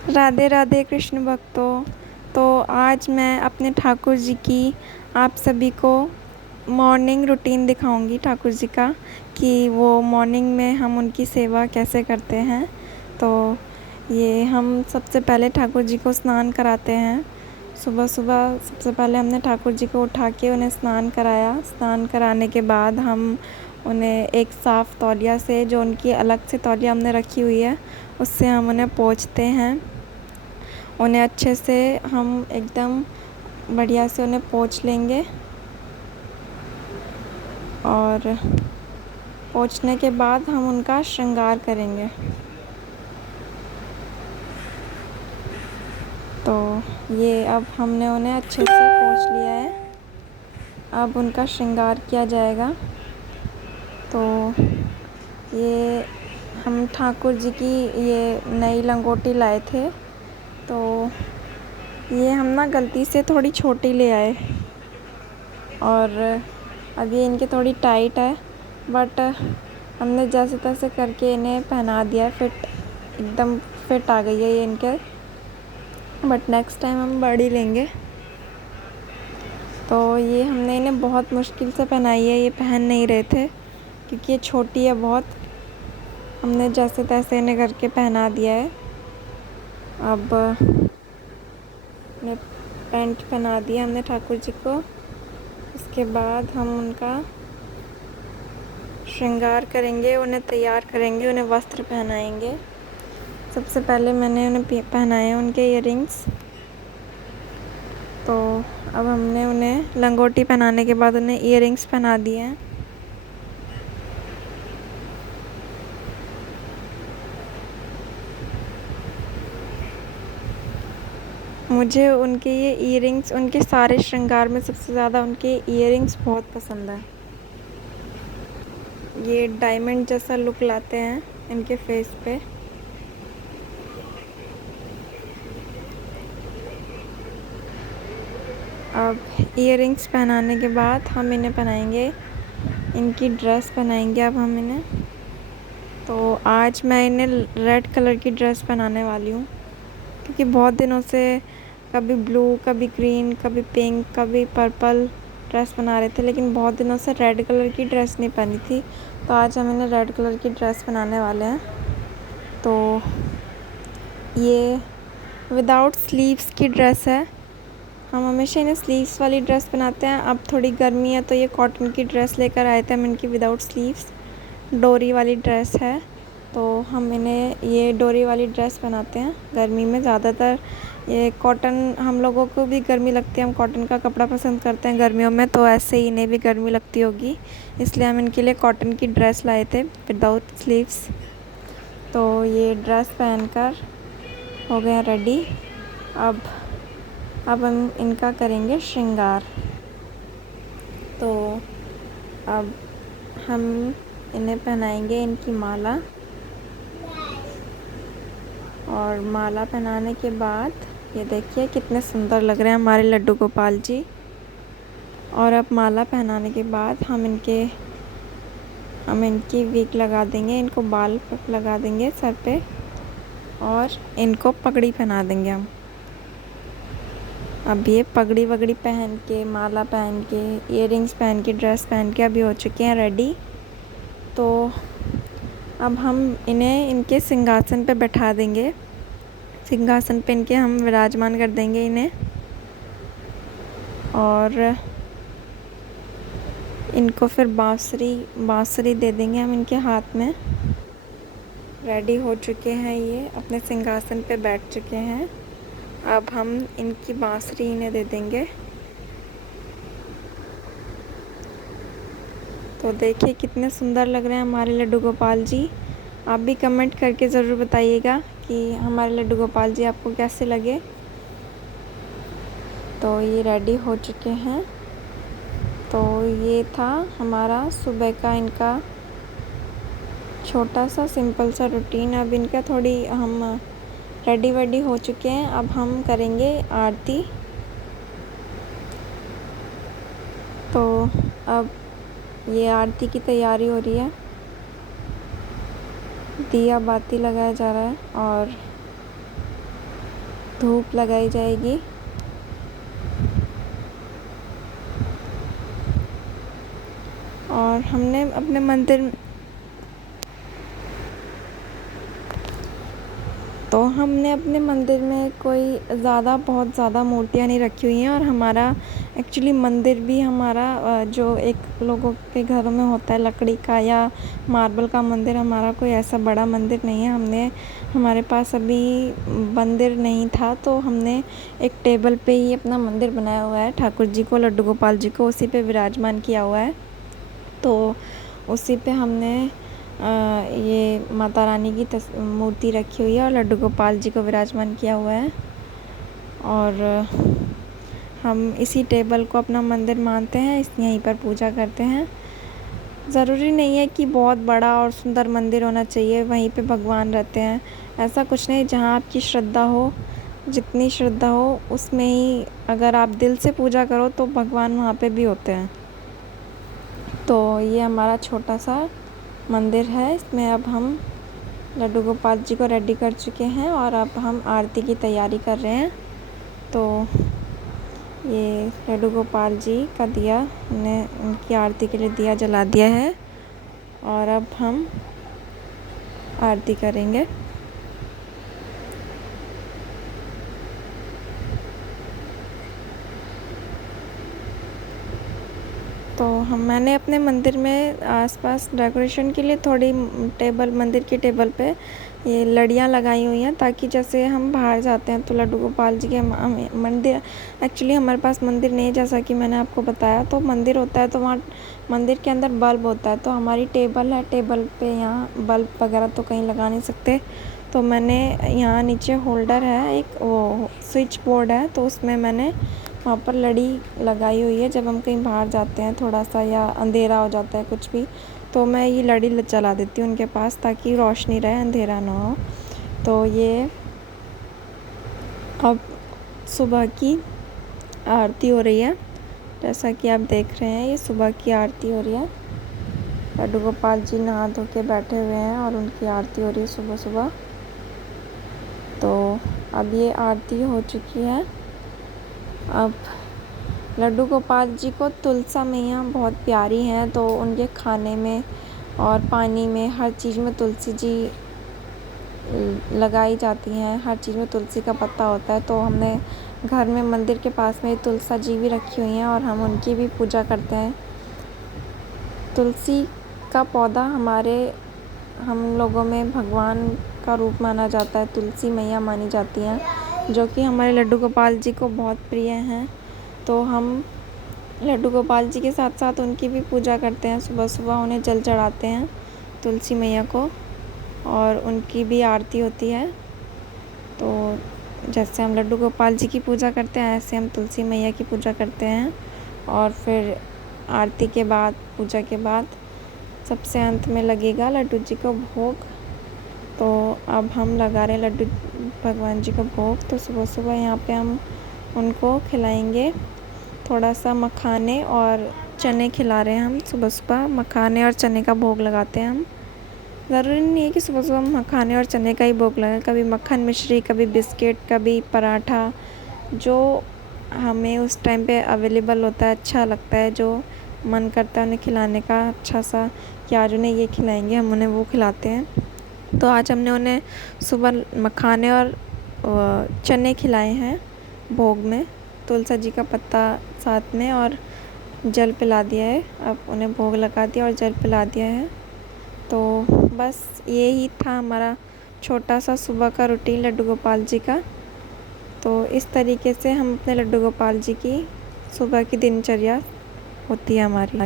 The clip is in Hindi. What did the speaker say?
राधे राधे कृष्ण भक्तों। तो आज मैं अपने ठाकुर जी की आप सभी को मॉर्निंग रूटीन दिखाऊंगी ठाकुर जी का, कि वो मॉर्निंग में हम उनकी सेवा कैसे करते हैं। तो ये हम सबसे पहले ठाकुर जी को स्नान कराते हैं। सुबह सुबह सबसे पहले हमने ठाकुर जी को उठा के उन्हें स्नान कराया। स्नान कराने के बाद हम उन्हें एक साफ़ तौलिया से, जो उनकी अलग से तौलिया हमने रखी हुई है, उससे हम उन्हें पोंछते हैं। उन्हें अच्छे से हम एकदम बढ़िया से उन्हें पोंछ लेंगे और पोंछने के बाद हम उनका श्रृंगार करेंगे। तो ये अब हमने उन्हें अच्छे से पोंछ लिया है। अब उनका श्रृंगार किया जाएगा। तो ये हम ठाकुर जी की ये नई लंगोटी लाए थे, तो ये हम ना गलती से थोड़ी छोटी ले आए और अब ये इनके थोड़ी टाइट है, बट हमने जैसे तैसे करके इन्हें पहना दिया है। एकदम फिट आ गई है ये इनके, बट नेक्स्ट टाइम हम बड़ी लेंगे। तो ये हमने इन्हें बहुत मुश्किल से पहनाई है, ये पहन नहीं रहे थे क्योंकि ये छोटी है बहुत। हमने जैसे तैसे इन्हें करके पहना दिया है। अब पैंट पहना दिया हमने ठाकुर जी को। उसके बाद हम उनका श्रृंगार करेंगे, उन्हें तैयार करेंगे, उन्हें वस्त्र पहनाएंगे। सबसे पहले मैंने उन्हें पहनाए उनके इयररिंग्स। तो अब हमने उन्हें लंगोटी पहनाने के बाद उन्हें इयररिंग्स पहना दिए हैं। मुझे उनके ये इयररिंग्स, उनके सारे श्रृंगार में सबसे ज़्यादा उनके इयररिंग्स बहुत पसंद है। ये डायमंड जैसा लुक लाते हैं इनके फेस पे। अब इयररिंग्स पहनाने के बाद हम इन्हें पहनाएंगे, इनकी ड्रेस पहनाएंगे अब हम इन्हें। तो आज मैं इन्हें रेड कलर की ड्रेस पहनाने वाली हूँ, क्योंकि बहुत दिनों से कभी ब्लू, कभी ग्रीन, कभी पिंक, कभी पर्पल ड्रेस बना रहे थे, लेकिन बहुत दिनों से रेड कलर की ड्रेस नहीं पहनी थी। तो आज हम इन्हें रेड कलर की ड्रेस पहनाने वाले हैं। तो ये विदाउट स्लीव्स की ड्रेस है। हम हमेशा इन्हें स्लीव्स वाली ड्रेस पहनाते हैं। अब थोड़ी गर्मी है तो ये कॉटन की ड्रेस लेकर आए थे हम इनकी विदाउट स्लीव्स, डोरी वाली ड्रेस है। तो हम इन्हें ये डोरी वाली ड्रेस पहनाते हैं गर्मी में। ज़्यादातर ये कॉटन, हम लोगों को भी गर्मी लगती है, हम कॉटन का कपड़ा पसंद करते हैं गर्मियों में, तो ऐसे ही इन्हें भी गर्मी लगती होगी, इसलिए हम इनके लिए कॉटन की ड्रेस लाए थे विदाउट स्लीव्स। तो ये ड्रेस पहनकर हो गए रेडी। अब हम इनका करेंगे श्रृंगार। तो अब हम इन्हें पहनाएंगे इनकी माला, और माला पहनाने के बाद ये देखिए कितने सुंदर लग रहे हैं हमारे लड्डू गोपाल जी। और अब माला पहनाने के बाद हम इनकी विग लगा देंगे, इनको बाल लगा देंगे सर पे, और इनको पगड़ी पहना देंगे हम। अब ये पगड़ी वगड़ी पहन के, माला पहन के, इयररिंग्स पहन के, ड्रेस पहन के अभी हो चुके हैं रेडी। तो अब हम इन्हें इनके सिंहासन पे बैठा देंगे। सिंहासन पे इनके हम विराजमान कर देंगे इन्हें, और इनको फिर बांसुरी दे देंगे हम इनके हाथ में। रेडी हो चुके हैं, ये अपने सिंहासन पे बैठ चुके हैं। अब हम इनकी बांसुरी इन्हें दे देंगे। तो देखिए कितने सुंदर लग रहे हैं हमारे लड्डू गोपाल जी। आप भी कमेंट करके ज़रूर बताइएगा कि हमारे लड्डू गोपाल जी आपको कैसे लगे। तो ये रेडी हो चुके हैं। तो ये था हमारा सुबह का इनका छोटा सा सिंपल सा रूटीन। अब इनका थोड़ी हम रेडी वेडी हो चुके हैं। अब हम करेंगे आरती। तो अब ये आरती की तैयारी हो रही है, दिया बाती लगाया जा रहा है, और धूप लगाई जाएगी। और हमने अपने मंदिर में कोई बहुत ज़्यादा मूर्तियाँ नहीं रखी हुई हैं। और हमारा एक्चुअली मंदिर भी हमारा जो एक लोगों के घरों में होता है लकड़ी का या मार्बल का मंदिर, हमारा कोई ऐसा बड़ा मंदिर नहीं है। हमारे पास अभी मंदिर नहीं था तो हमने एक टेबल पे ही अपना मंदिर बनाया हुआ है। ठाकुर जी को, लड्डू गोपाल जी को उसी पे विराजमान किया हुआ है। तो उसी पे हमने ये माता रानी की मूर्ति रखी हुई है और लड्डू गोपाल जी को विराजमान किया हुआ है। और हम इसी टेबल को अपना मंदिर मानते हैं, यहीं पर पूजा करते हैं। ज़रूरी नहीं है कि बहुत बड़ा और सुंदर मंदिर होना चाहिए, वहीं पे भगवान रहते हैं, ऐसा कुछ नहीं। जहाँ आपकी श्रद्धा हो, जितनी श्रद्धा हो उसमें ही अगर आप दिल से पूजा करो तो भगवान वहाँ पे भी होते हैं। तो ये हमारा छोटा सा मंदिर है। इसमें अब हम लड्डू गोपाल जी को रेडी कर चुके हैं और अब हम आरती की तैयारी कर रहे हैं। तो ये लड्डू गोपाल जी का दिया हमने उनकी आरती के लिए दिया जला दिया है और अब हम आरती करेंगे। तो मैंने अपने मंदिर में आसपास डेकोरेशन के लिए थोड़ी मंदिर की टेबल पे ये लड़ियाँ लगाई हुई हैं, ताकि जैसे हम बाहर जाते हैं तो लड्डू गोपाल जी के मंदिर, एक्चुअली हमारे पास मंदिर नहीं है जैसा कि मैंने आपको बताया। तो मंदिर होता है तो वहाँ मंदिर के अंदर बल्ब होता है, तो हमारी टेबल है, टेबल पे यहाँ बल्ब वगैरह तो कहीं लगा नहीं सकते। तो मैंने यहाँ नीचे होल्डर है, एक वो स्विच बोर्ड है, तो उसमें मैंने वहाँ पर लड़ी लगाई हुई है। जब हम कहीं बाहर जाते हैं थोड़ा सा या अंधेरा हो जाता है कुछ भी, तो मैं ये लड़ी जला देती हूँ उनके पास, ताकि रोशनी रहे, अंधेरा ना हो। तो ये अब सुबह की आरती हो रही है, जैसा कि आप देख रहे हैं, ये सुबह की आरती हो रही है। लड्डू गोपाल जी नहा धो के बैठे हुए हैं और उनकी आरती हो रही है सुबह सुबह। तो अब ये आरती हो चुकी है। अब लड्डू गोपाल जी को तुलसा मैया बहुत प्यारी हैं, तो उनके खाने में और पानी में हर चीज़ में तुलसी जी लगाई जाती हैं, हर चीज़ में तुलसी का पत्ता होता है। तो हमने घर में मंदिर के पास में तुलसा जी भी रखी हुई हैं और हम उनकी भी पूजा करते हैं। तुलसी का पौधा हम लोगों में भगवान का रूप माना जाता है, तुलसी मैया मानी जाती हैं, जो कि हमारे लड्डू गोपाल जी को बहुत प्रिय हैं। तो हम लड्डू गोपाल जी के साथ साथ उनकी भी पूजा करते हैं, सुबह सुबह उन्हें जल चढ़ाते हैं तुलसी मैया को, और उनकी भी आरती होती है। तो जैसे हम लड्डू गोपाल जी की पूजा करते हैं, ऐसे हम तुलसी मैया की पूजा करते हैं। और फिर आरती के बाद, पूजा के बाद सबसे अंत में लगेगा लड्डू जी को भोग। तो अब हम लगा रहे हैं लड्डू भगवान जी का भोग। तो सुबह सुबह यहाँ पे हम उनको खिलाएंगे, थोड़ा सा मखाने और चने खिला रहे हैं हम। सुबह सुबह मखाने और चने का भोग लगाते हैं हम। ज़रूरी नहीं है कि सुबह सुबह मखाने और चने का ही भोग लगाएं, कभी मक्खन मिश्री, कभी बिस्किट, कभी पराठा, जो हमें उस टाइम पे अवेलेबल होता है, अच्छा लगता है, जो मन करता है उन्हें खिलाने का, अच्छा सा कि आज उन्हें ये खिलाएंगे, हम उन्हें वो खिलाते हैं। तो आज हमने उन्हें सुबह मखाने और चने खिलाए हैं भोग में, तुलसी जी का पत्ता साथ में, और जल पिला दिया है। अब उन्हें भोग लगा दिया और जल पिला दिया है। तो बस ये ही था हमारा छोटा सा सुबह का रूटीन लड्डू गोपाल जी का। तो इस तरीके से हम अपने लड्डू गोपाल जी की सुबह की दिनचर्या होती है हमारी।